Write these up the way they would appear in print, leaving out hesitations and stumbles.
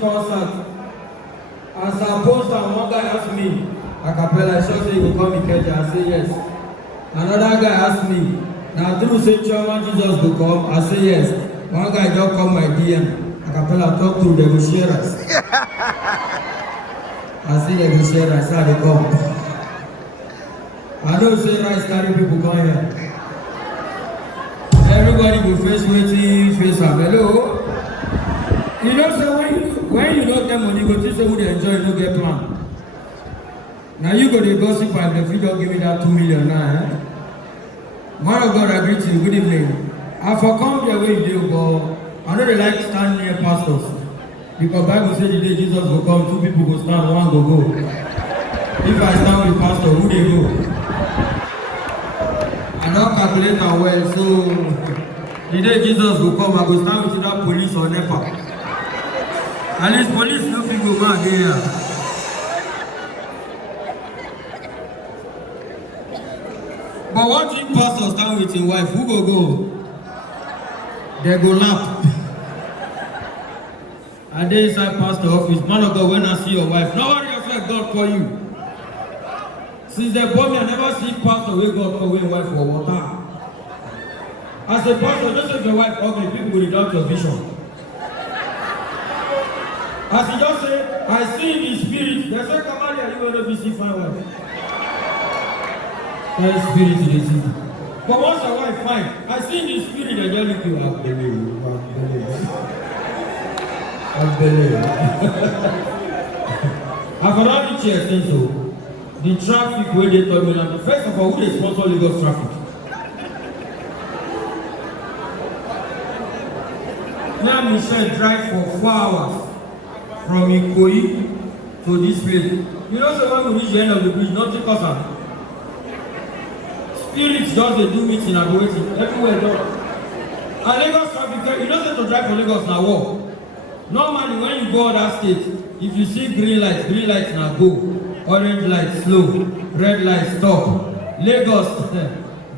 concert. As I post and one guy asked me, a cappella, sure say you will come Ikeja. I say yes. Another guy asked me, now through say Choma Jesus will come. I say yes. One guy just come my DM. A cappella talk to the Gusheras. I see the Gusheras, how they come. I don't say rice carry people come here. Everybody will face waiting, face up. Hello? You know, so when you don't get money, you go to say who they enjoy, you don't get plan. Now you go to gossip and the video give me that 2 million now. Man of God, I greet you. Good evening. I for come the way you do, but I know they like to stand near pastors. Because Bible says the day Jesus will come, 2 people will stand, 1 will go. If I stand with pastor, who they go? I don't calculate that well, so the day Jesus will come, I go stand with that police or NEPA. At least police no people go back here. But what if pastor stand with his wife, who go? They go laugh. And they inside pastor office, man of God, when I see your wife, nobody else God call you. Since they born me, I never see pastor where God call your wife for water. As a pastor, just if your wife ugly, people will doubt your vision. As he just said, I see in the spirit, they say, come on here, you want to see fine wife. That spirit in the city. But once a wife fine, I see in the spirit, they just look you up. I cannot reach here since so. The traffic where they told me now, first of all, who they sponsor Lagos traffic? Now Michelle drive for 4 hours from Ikoyi to this place. You know, so when we reach the end of the bridge, nothing cause her. Spirits just they do meeting and waiting everywhere. And Lagos traffic, you know, say to drive for Lagos now walk. Normally, when you go other states, if you see green lights now go. Orange light slow, red light stop. Lagos,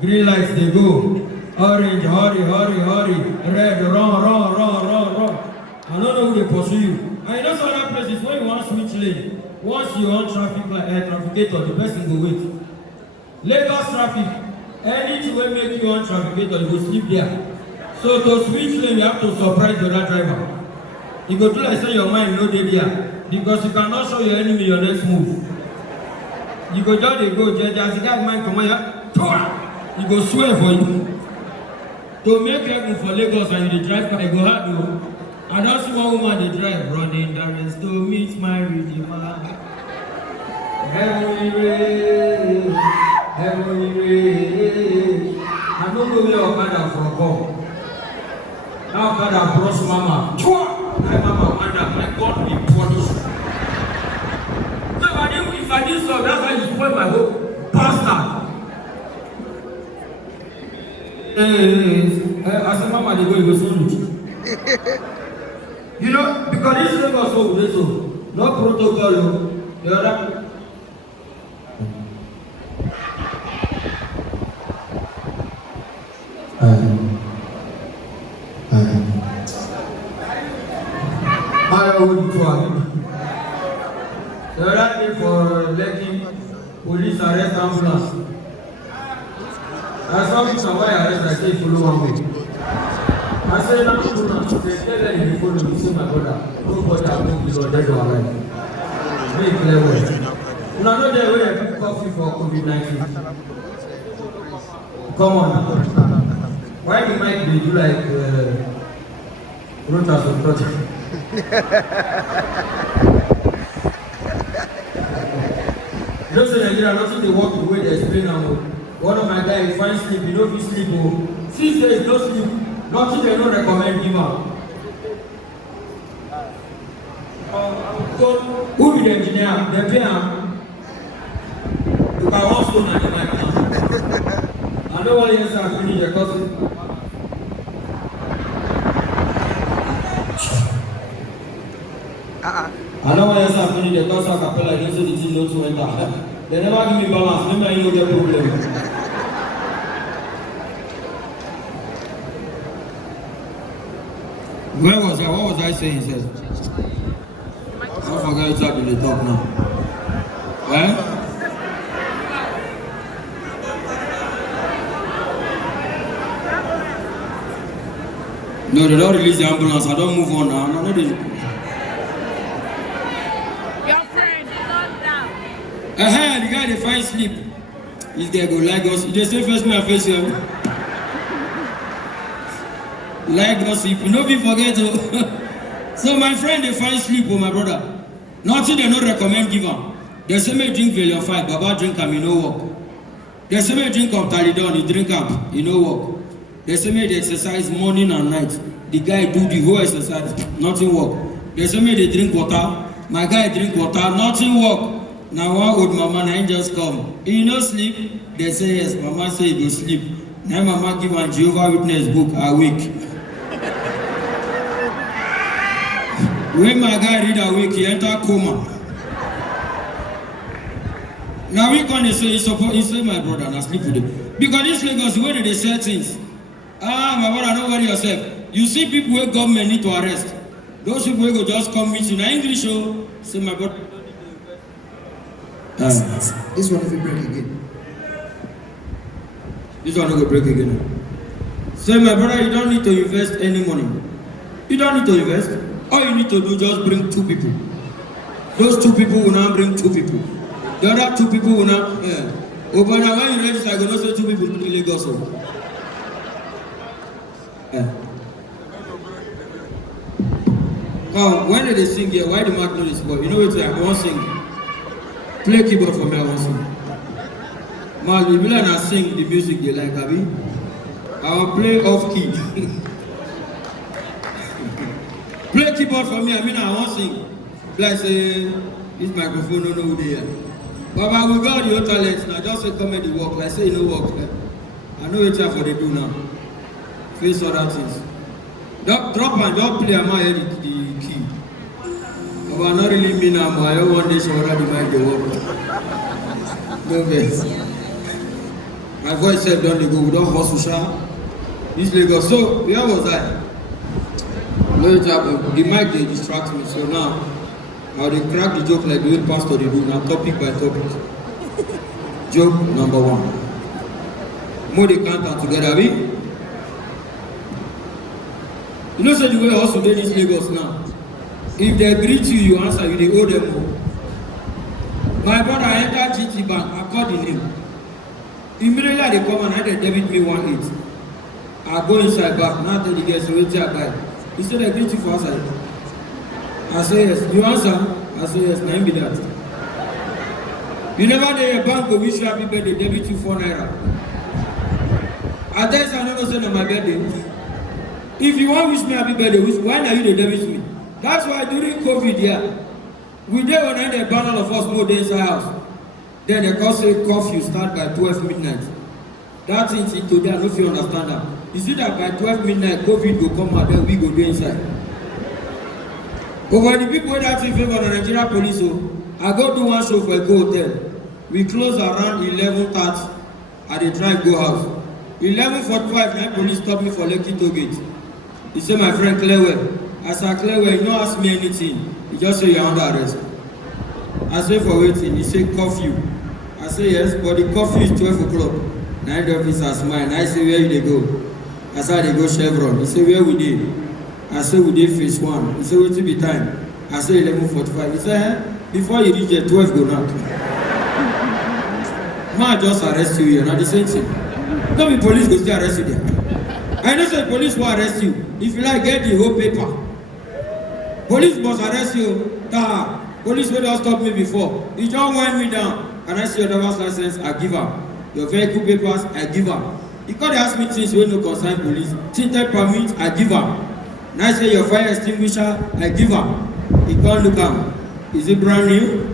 green lights they go. Orange, hurry. Red, run. I don't know who they pursue you. And you know some other places when you want to switch lane, once you on traffic light, trafficator, the person go wait. Lagos traffic, anything will make you on trafficator, you go sleep there. So to switch lane, you have to surprise the other driver. You go to like say your mind no dey there because you cannot show your enemy your next move. You go just dey go, as the guy mind come here, you go swear for you. To make heaven for Lagos and you drive car, you go hard though. I don't see one woman they drive running the race to meet my Redeemer. Heavenly rain. I don't know where Okada from come. Now Okada brought mama. My mama wonder, my God will punish. So if I did so, that's why you spoil my whole bastard. As a mama, they go, you go so rich. You know, because this thing was so, no protocol, the other. The other day for letting police arrest ambulance. I saw Mr. Why arrest, I said follow one way. I said now ambulance, they tell them you follow me, see my brother. Nobody has no peace or dead or alive. Make clear way. Una know the way I pick coffee for COVID-19. Come on now. Why the mic they do like Rotas or project? Those in Nigeria, nothing they walk the way they explain now. One of my guys find sleep, you know if you sleep. 6 days no sleep, nothing they don't recommend him out. Who be the engineer? They pay him. You can also know the mic now. I don't want to answer finish the cousin. I don't want to answer finish the cousin capella. I don't say the thing not to enter. They never give me balance. Remember, you get problem. Where was I? What was I saying? Says. Don't forget to have the talk now. Eh? No, they don't release the ambulance. I don't move on now. No, no, Your friend is not down. The guy they find sleep. This guy go like us. They say first me and face him. Like gossip. No be forget to. So my friend they find sleep, oh my brother. Nothing they no recommend give him. They say me drink Valium 5, Baba drink am, he no work. They say me drink Optalidon, he drink am, he no work. They say me they exercise morning and night. The guy do the whole exercise, nothing work. They say me they drink water. My guy drink water, nothing work. Now one old mama na just come. He no sleep. They say yes, mama say he go sleep. Now mama give am Jehovah Witness book awake. When my guy read awake, he enter coma. Now we gonna say he say my brother now sleep with him. Because this Lagos the way they say things. My brother, don't worry yourself. You see people where government need to arrest. Those people will go just come meet you. Now English show, say my brother. This one will break again. This one will break again. Say my brother, you don't need to invest any money. You don't need to invest. All you need to do just bring 2 people. Those 2 people will now bring 2 people. The other 2 people will now. Oh, but now when you register, I go not say 2 people to Lagos. Now, when they sing here, why the mark know this boy? You know what I won't sing. Play keyboard for me, I won't sing. Man, you be like I sing the music they like, Abi. I will play off key. Play keyboard for me, I mean I won't sing. Like say, this microphone don't know who they are. But I will got your talent now, just say come and work. Like say you know work. I know what for they do now. Face other things. Drop and just play my head the key. But I not really mean now, but I don't want this already mind the work. No vex. My voice said don't go, we don't hustle sha. This Lagos. So where was I? No it happened. The mic they distract me. So now they crack the joke like the way pastor they do now, topic by topic. Joke number 1. More they count them together, we? You know, say the way also they this Lagos now. If they greet you, you answer, you they owe them more. My brother entered GT Bank, I called the name. Immediately they come and I debit me 1.8. I go inside back, now tell the guys, wait till I buy. He said, I greet you for outside. I say yes. You answer? I say yes, now be that. You never did a bank go wish you happy birthday, debit you 4 naira. I tell you, I don't say on my birthday. If you want wish me happy birthday, why are you the debit me? That's why during COVID, we did when they ban all of us more days inside house. Then they call say curfew start by 12 midnight. That thing today, I don't know if you understand that. You see that by 12 midnight, COVID will come out, then we go there inside. But when the people that in favor of the Nigerian police, I go do one show for a go hotel. We close around 11:30 at the drive go house. 11:45, my police stop me for Lekki toll gate. He say, my friend, clear well. I said, clear well, you don't ask me anything. He just say you're under arrest. I say, for waiting. He say, curfew. I say, yes, but the curfew is 12 o'clock. Night officer smile. I say, where they go? I said, they go Chevron. He say, where we did? I say, we did phase 1. He say, wait till be time. I say, 11:45. He say, before you reach there, 12 go knock. Man, just arrest you here. Not the same thing. Don't be police go still arrest you there. I know say police will arrest you. If you like, get the whole paper. Police must arrest you. Police will not stop me before. You don't wind me down. And I see your driver's license, I give up. Your vehicle papers, I give up. You can't ask me things when no concern police. Tinted permit, I give up. And I say your fire extinguisher, I give up. He can't look up. Is it brand new?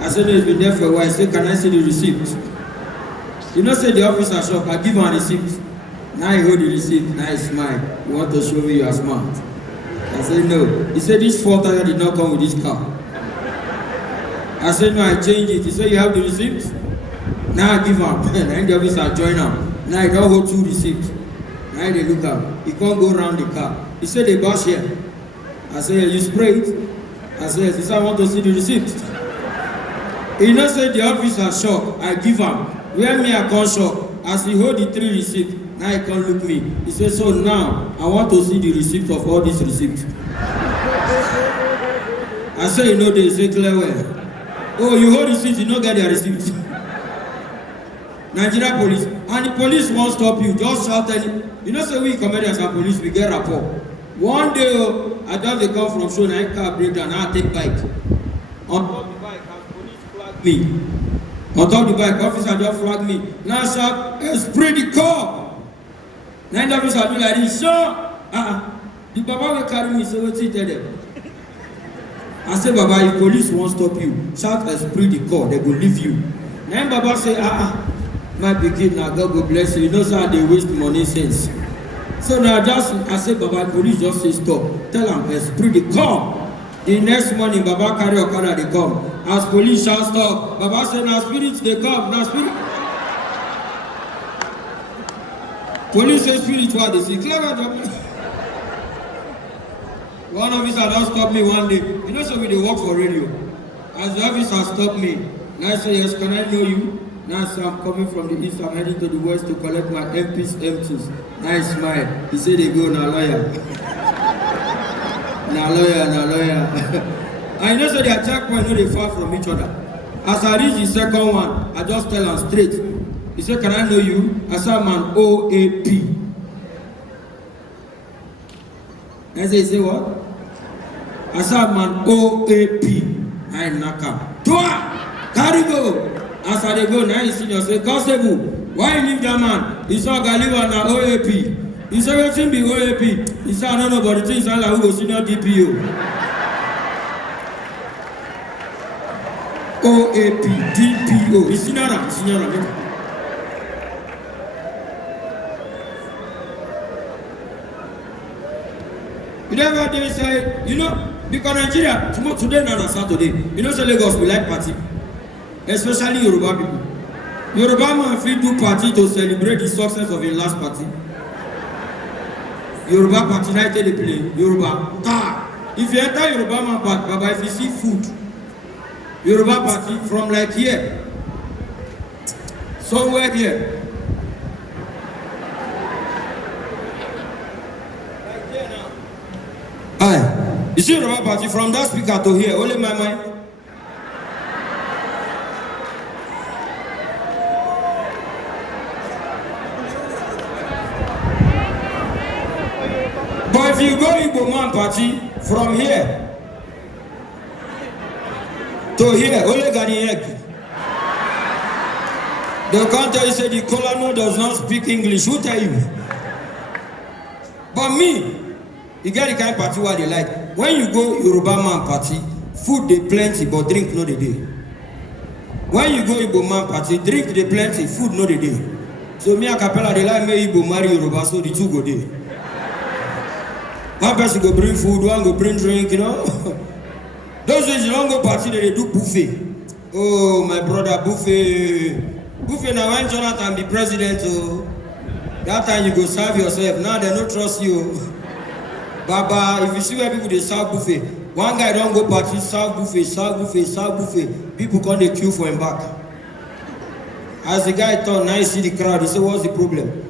I said it's been there for a while. I said, can I see the receipt? You know, say the officer shop, I give him a receipt. Now he hold the receipt, now he smile. You want to show me you are smart. I said, no. He said, this 4 tire did not come with this car. I said, no, I changed it. He said, you have the receipt? Now I give him. Now the officer join him. Now he don't hold 2 receipts. Now they look up. He can't go around the car. He said, they bash here. I said, yeah, you spray it? I said, this I want to see the receipt. He not say the officer shock, I give him. Where me I come shock, as he hold the 3 receipts, now he can't look me. He said, so now, I want to see the receipt of all these receipts. I say, you know, they say clear well. Oh, you hold receipt, you don't get the receipt. Nigeria police, and the police won't stop you, just shout any. You know, say we comedians and police, we get rapport. One day, I just come from show, I car break down, I take bike. On top of the bike, as police flag me. On top of the bike, officer just flag me. Now shout, spray the car. Now the officer do like this, sure. The Baba will carry me, so what's he tell them? I say, Baba, if police won't stop you, shout spray the car, they will leave you. Then Baba say, my pikin, now God will bless you. You know, sir, they waste money since. So now I say, Baba, police just say stop. Tell them, spray the car. The next morning, Baba carry Okada, they come. As police shall stop, Baba say, now spirits, they come. Now spirit. Police say spiritual, they say, clever job. One officer don't stop me one day. You know, so we they work for radio. As the officer stopped me, and I say, yes, can I know you? Now so I'm coming from the east, I'm heading to the west to collect my MP's empties. Nice smile. He said they go, na lawyer. Na lawyer. I know so their checkpoint, no, they far from each other. As I reach the second one, I just tell him straight. He said, can I know you? I said, I'm an OAP. I say, he said, what? I said, I'm an OAP. I knock Toa! Carry go! As I go, now you see you say, Constable, why you leave that man? He saw Galiba na OAP. He said, what's in be OAP? He said, I don't know, but the things are like who go senior DPO. OAP, DPO. It's senior. You never did say, you know, because Nigeria, today not a Saturday, you know, so Lagos, we like party. Especially Yoruba people. Yoruba man feel do party to celebrate the success of his last party. Yoruba party night they play. Yoruba. If you enter Yoruba man party, Baba, if you see food, Yoruba party from like here, somewhere here. Like here now. Aye. You see Yoruba party from that speaker to here, only my mind. But if you go Igbo man party from here to here, only got the egg. They can't tell you say the colonel does not speak English. Who tell you? But me, you get the kind of party what they like. When you go Yoruba man party, food they plenty, but drink no they day. When you go Igbo man party, drink they plenty, food no they day. So me a cappella they like me Igbo marry Yoruba, so the two go there. One person go bring food, one go bring drink, you know. Those days you don't go party, they do buffet. Oh, my brother, buffet. Buffet now when Jonathan be president, oh, that time you go serve yourself. Now they don't trust you. Baba, if you see where people they serve buffet, one guy don't go party, serve buffet. People come they queue for him back. As the guy turned, now you see the crowd, he say, what's the problem?